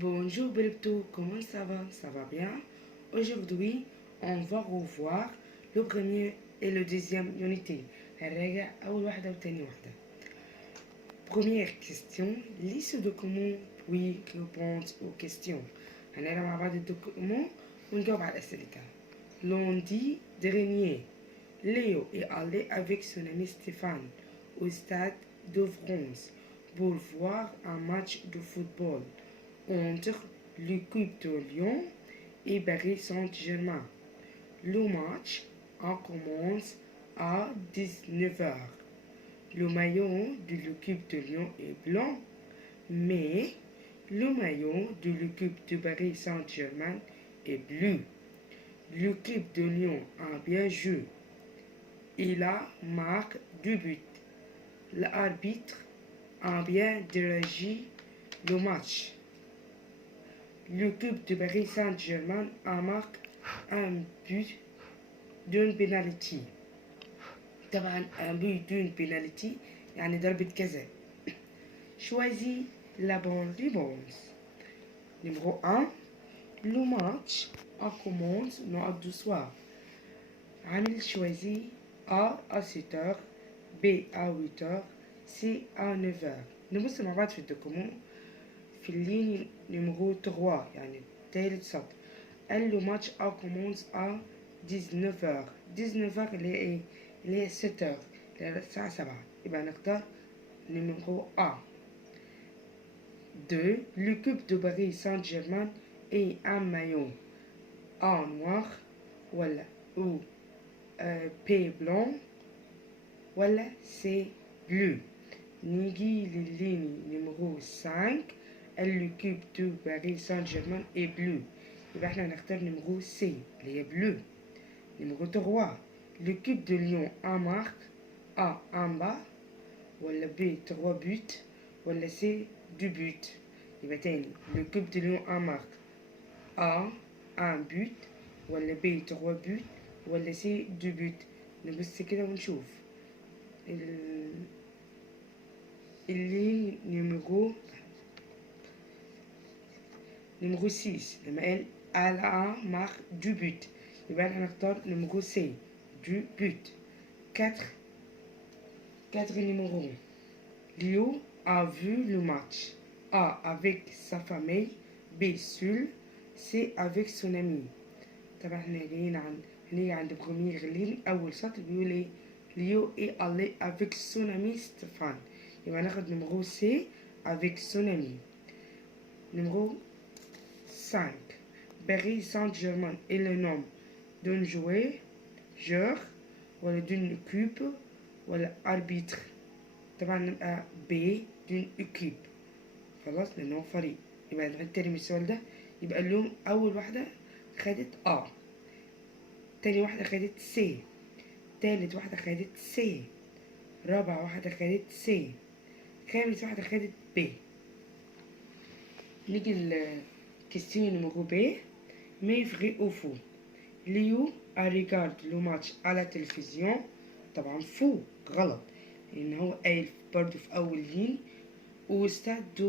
Bonjour Bripto, comment ça va? Ça va bien? Aujourd'hui, on va revoir le premier et le deuxième unité. هنراجع أول واحدة وتاني واحدة. Première question, lis ce document puis réponds aux questions. هنقرا مع بعض الدوكيومون ونجاوب على أسئلتها. Lundi dernier, Léo est allé avec son ami Stéphane au stade de France pour voir un match de football entre l'équipe de Lyon et Paris Saint-Germain. Le match commence à 19h. Le maillot de l'équipe de Lyon est blanc, mais le maillot de l'équipe de Paris Saint-Germain est bleu. L'équipe de Lyon a bien joué. Il a marqué 2 buts. L'arbitre a bien dirigé le match. L'équipe de Paris Saint-Germain a marqué un but d'une penalty. طبعا un but d'une penalty يعني ضربة جزاء. Choisis la bonne réponse. Numéro 1. Le match commence نقط du soir. عامل choisi A à 7h, B à 8h, C à 9h. نبص مع بعض في الدوكومون في اللين نيميرو 3 يعني تالت سطر. قال له ماتش commence à 19h. 19h اللي هي ايه؟ اللي هي 7h اللي هي الساعة 7. يبقى نختار نيميرو A. 2. L'équipe de Paris Saint-Germain est un maillot A noir ولا ou P blanc ولا C bleu. نيجي للين نيميرو 5. l'équipe de Paris Saint-Germain est bleu. يبقى احنا هنختار نيميرو سي اللي هي بلو. نيميرو 3. l'équipe de Lyon a marqué A un bas ولا B 3 buts ولا C 2 buts. يبقى تاني l'équipe de Lyon a marqué A un but ولا B 3 buts ولا C 2 buts. نبص كده ونشوف اللي نيميرو 6 لما قال elle a marqué 2 buts. يبقى احنا هنختار نيميرو سي 2 buts. 4 numéros. Léo a vu le match. A avec sa famille, B seul, C avec son ami. طبعا احنا هنيجي عند بروميير لين أول سطر بيقول ايه؟ ليو est allé avec son ami Stéphane. يبقى ناخد نيميرو سي avec son ami. Numéro 5. Paris Saint-Germain est le nom d'un joueur ولا d'une équipe ولا arbitre. طبعا نبقى B d'une équipe. خلاص لأن هو فريق. يبقى نحترم من السؤال ده. يبقى اللون أول واحدة خدت A، تاني واحدة خدت C، تالت واحدة خدت C، رابع واحدة خدت C، خامس واحدة خدت B. نيجي question numéro B. Mais vrai ou faux? Léo regarde le match à la télévision. طبعا faux غلط لأن هو قايل برضه في أول لين au stade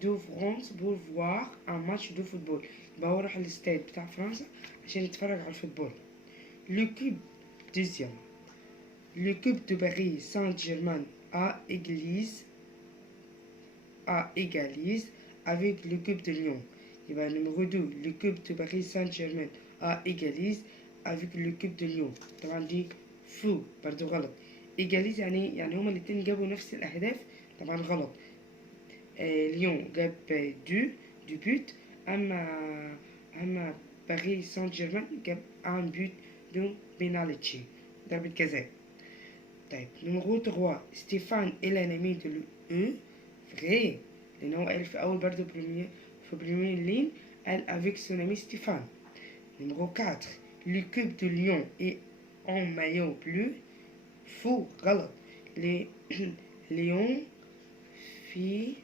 de France pour voir un match de football. يبقى هو راح الاستاد بتاع فرنسا عشان يتفرج على الفوتبول. L'équipe deuxième. L'équipe de Paris Saint-Germain a égalise avec l'équipe de Lyon. يبقى numéro 2. L'équipe de Paris Saint-Germain a égalise avec l'équipe de Lyon. طبعا دي فو برضو غلط. égalise يعني هما الاتنين جابوا نفس الأهداف. طبعا غلط. ليون جاب دو بوت. أما باريس سان جيرمان جاب ان بوت دون بينالتي ضربة جزاء. طيب نيميرو 3. ستيفان est l'ennemi de l'UE. فري لأن هو قال في أول برضو في بريمير لين قال avec son ami Stéphane. Numéro 4. L'équipe de Lyon est en maillot bleu. Faux غلط. Lyon في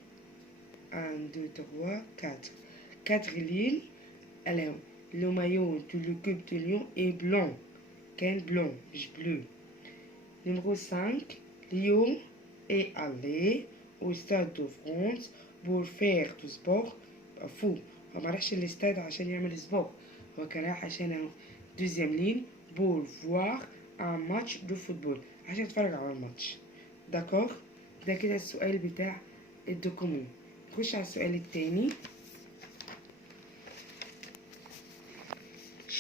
1 2 3 4 4 lignes. Alors le maillot de l'équipe de Lyon est blanc. Quel blanc? Bleu. Numéro 5. Lyon est allé au stade de France pour faire du sport. فو. هو ما راحش الاستاد عشان يعمل سبور، هو كان رايح عشان دوزيام لين بور فوار ان ماتش دو فوتبول، عشان يتفرج على الماتش. داكوغ؟ ده كده السؤال بتاع الدوكومون. نخش على السؤال التاني.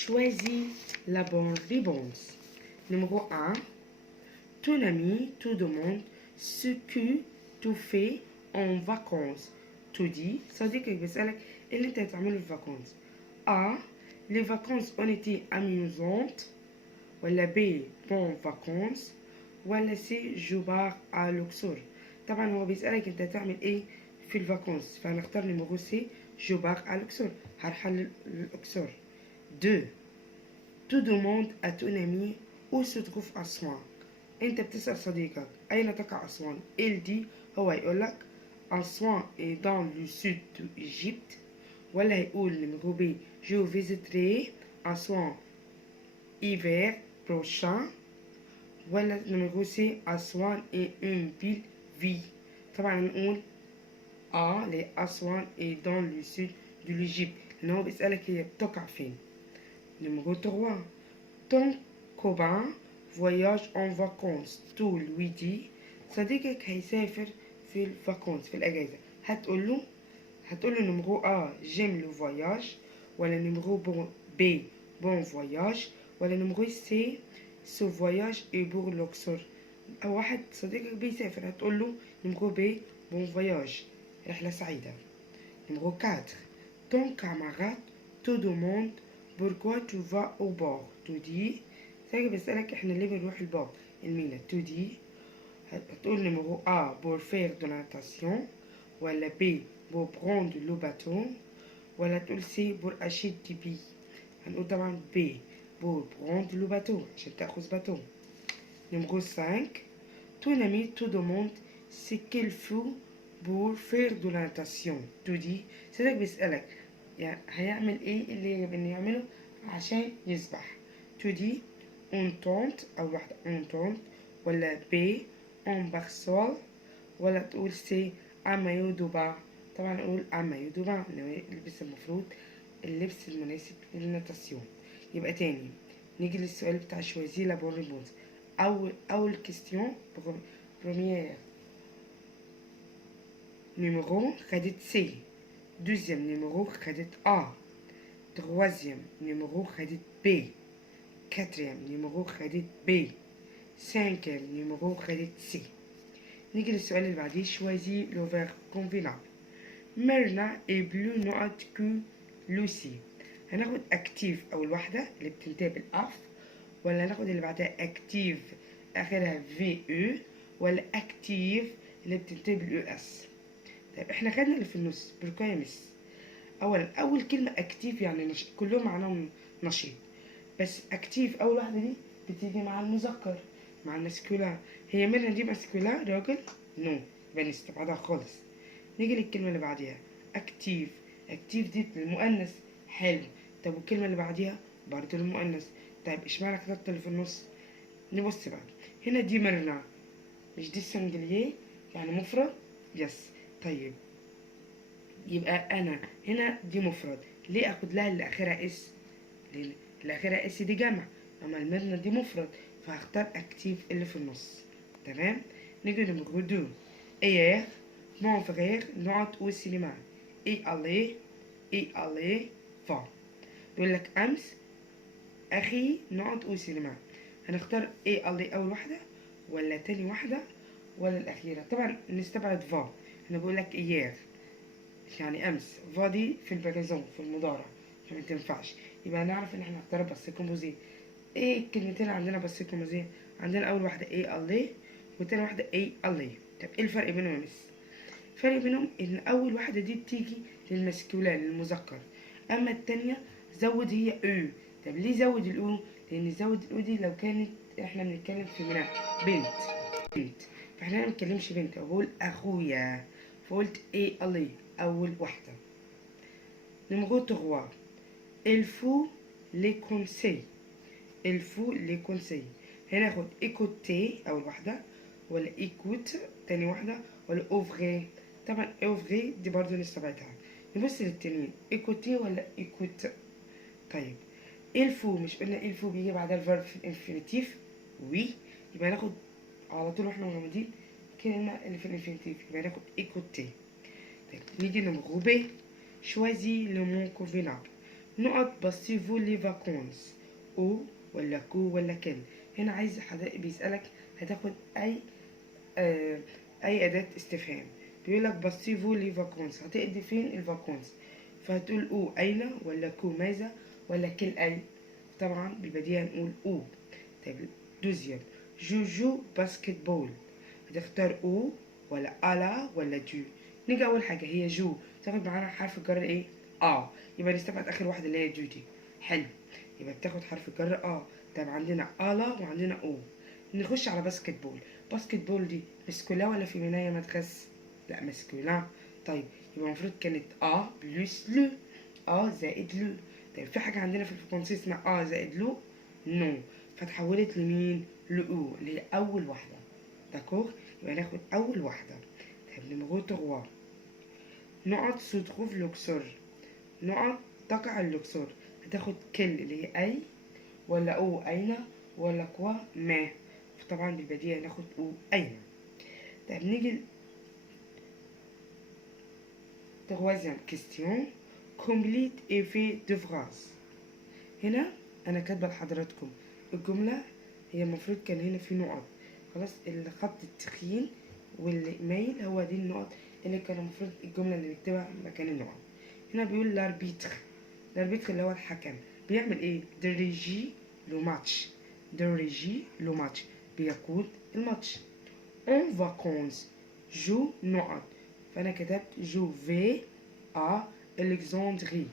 Choisis la bonne réponse. Numéro 1. Ton ami te demande ce que tu fais en vacances. Tu dis, صديقك بيسألك إيه اللي أنت هتعمله في vacances. A. Les vacances ont été amusantes. ولا B. Bon vacances. ولا C. Je pars à Luxor. طبعا هو بيسألك أنت هتعمل إيه في الفاكونس، فهنختار نيميرو سي. جو باغ à Luxor، هرحل الأقصر. 2. Tu demandes à ton ami où se trouve أسوان. أنت بتسأل صديقك أين تقع أسوان. il dit، هو يقولك أسوان est dans le sud de l'Égypte. ولا هيقول نيميرو بي je visiterai أسوان hiver prochain. ولا نيميرو سي أسوان est une ville vie. طبعا هنقول les أسوان est dans le sud de l'Égypte، لأن هو بيسألك هي بتقع فين. Numéro 3. Ton copain voyage en vacances. Tu lui dis، صديقك هيسافر في الفاكونس في الأجازة. هتقول له نمرو A j'aime le voyage. ولا نمرو B bon voyage. ولا نمرو C ce voyage est pour l'Oxford. أو واحد صديقك بيسافر هتقول له نمرو B bon voyage، رحلة سعيدة. Numéro 4. Ton camarade te demande pourquoi tu vas au bord. Tu dis، صديقك بيسألك احنا ليه بنروح البار المينا. Tu dis، هتقول نمرو A pour faire de la natation. ولا B pour prendre le bateau. ولا تقول C pour acheter des billets. هنقول طبعا B pour prendre le bateau، عشان تأخذ باteau. Numéro 5. Ton ami te demande ce qu'il faut pour faire de la natation. Tu dis، صديقك بيسألك يعني هيعمل ايه اللي بنعمله عشان يسبح. Tu dis on tente، أو واحدة on tente. ولا B on barsol. ولا تقول C un maillot de bain. طبعا نقول un maillot de bain، نلبس المفروض اللبس المناسب للناتاسيون. يبقى تاني نيجي للسؤال بتاع شوازي لا بون ريبونس. أول كيستيون بروميير نيميرو خدت سي. دوزيام نيميرو خدت A. troisième numéro خدت B. quatrième numéro خدت B. cinquième numéro خدت C. نيجي للسؤال اللي بعديه. choisis le verbe convenable. ميرنا est plus نقط que لوسي. هناخد active أول واحدة اللي بتنتهي بالأف، ولا ناخد اللي بعدها active آخرها VE، ولا active اللي بتنتهي بالUS. طيب احنا خدنا اللي في النص بركوا يا مس. أول كلمة أكتيف يعني نشيط، كلهم معناهم نشيط، بس أكتيف أول واحدة دي بتيجي مع المذكر مع الماسكولا. هي ميرنا دي ماسكولا راجل؟ نو، يبقى نستبعدها خالص. نيجي للكلمة اللي بعديها أكتيف. أكتيف دي للمؤنث، حلو. طب والكلمة اللي بعديها برضه للمؤنث. طيب اشمعنى كتبت اللي في النص؟ نبص بقى هنا دي ميرنا، مش دي سنجليه يعني مفرد؟ يس. طيب يبقى انا هنا دي مفرد، ليه اخد لها اللي اخرها اس؟ لان اللي اخرها اس دي جمع، اما الميرنا دي مفرد، فهختار اكتيف اللي في النص. تمام. نيجي نمرو 2. ايير مون فغير نقعد او سينما. اي الي فا. بيقول لك امس اخي نقعد او سينما. هنختار اي الي اول واحده، ولا تاني واحده، ولا الاخيره؟ طبعا نستبعد فا. انا بقول لك ايير يعني امس، فا دي في البريزون في المضارع فما تنفعش، يبقى نعرف ان احنا نختار بس كومبوزي. ايه الكلمتين عندنا بس كومبوزي؟ عندنا اول واحده اي الي، وتاني واحده اي الي. طب ايه الفرق بينهم يا مس؟ الفرق بينهم ان اول واحده دي بتيجي للمسكولان للمذكر، اما التانية زود هي او. طب ليه زود الاو؟ لان زود الاو دي لو كانت احنا بنتكلم في منى بنت، فاحنا ما بنتكلمش بنت، بقول اخويا، فقلت ايه الي اول واحده. نمرو 3. il faut les conseils. il faut les conseils. هناخد écouter اول واحده، ولا écoute تاني واحده، ولا ouvrir. طبعا ouvrir دي برضو نستبعدها، نبص للتانيين écouter ولا écoute. طيب الفو مش قلنا الفو بيجي بعدها الفيرب في الانفينيتيف؟ وي، يبقى ناخد على طول واحنا مغمضين كلمة اللي في الانفينيتيف، يبقى ناخد écouter. طيب نيجي نمرو ب، choisis le mot convenable. نقط بصيفو لي فاكونس، او ولا كو ولا كان. هنا عايز بيسألك هتاخد أي أداة استفهام. بيقولك بصيفو لي فاكونس، هتقضي فين الفاكونس؟ فهتقول او أين ولا كو ماذا ولا كل أي. طبعا بالبديهة هنقول او. طيب دوزيام، جو باسكت بول، هتختار او ولا ألا ولا جو. نيجي أول حاجة هي جو، تاخد معانا حرف الجر ايه؟ يبقى نستبعد آخر واحدة اللي هي جو دي. حلو، يبقى بتاخد حرف الجر طب عندنا ألا وعندنا او. نخش على باسكت بول. باسكت بول دي مسكولا ولا فيمينا يا مدرس؟ لا مسكولا. طيب يبقى المفروض كانت بلس لو، زائد لو. طيب في حاجة عندنا في الفرنسي اسمها زائد لو؟ نو، فتحولت لمين؟ لأو اللي هي أول واحدة. داكوغ، يبقى ناخد أول واحدة. طيب نمرو 3، نقط سو تروف لوكسور، نقط تقع اللوكسور. هتاخد كل اللي هي أي ولا أو أين ولا كوا ما. طبعا بالبديهة ناخد أو أين. طيب نيجي troisième question، complete effet de phrase. هنا أنا كاتبة لحضراتكم الجملة، هي المفروض كان هنا في نقط، خلاص الخط التخين والمايل هو دي النقط اللي كان المفروض الجملة اللي نكتبها مكان النقط. هنا بيقول لاربيتر، لاربيتر اللي هو الحكم بيعمل ايه؟ دريجي لو ماتش، دريجي لو ماتش بيقود الماتش. اون فاكونس جو نقط، فانا كتبت جو في الكسندري،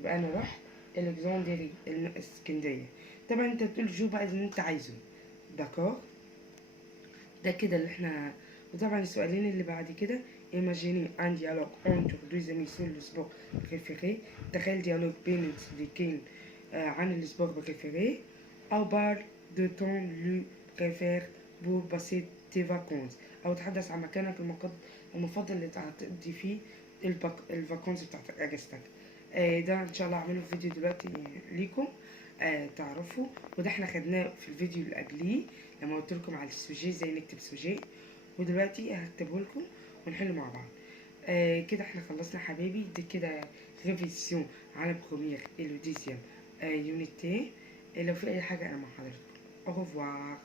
يبقى انا رحت الكسندري الاسكندريه. طبعا انت بتقول جو بقى اللي انت عايزه. داكور، ده كده اللي احنا. وطبعا السؤالين اللي بعد كده، ايماجيني ان ديالوج اونتر دوز امي سور لو سبور بريفيري. تخيل ديالوج بين الصديقين عن السبور بريفيري. او بار دو تون لو بريفير بور باسي تي فاكونس، او تحدث عن مكانك المفضل اللي تقضي فيه الفاكونس بتاعتك اجازتك. ده ان شاء الله هعمله في فيديو دلوقتي ليكم تعرفوا. وده احنا خدناه في الفيديو اللي قبليه لما قلت لكم على السوجي ازاي نكتب سوجي، ودلوقتي هكتبه لكم ونحل مع بعض. كده احنا خلصنا حبايبي. دي كده ريفيسيون على بروميير et le deuxième يونيتي. لو في اي حاجه انا مع حضرتك. au revoir.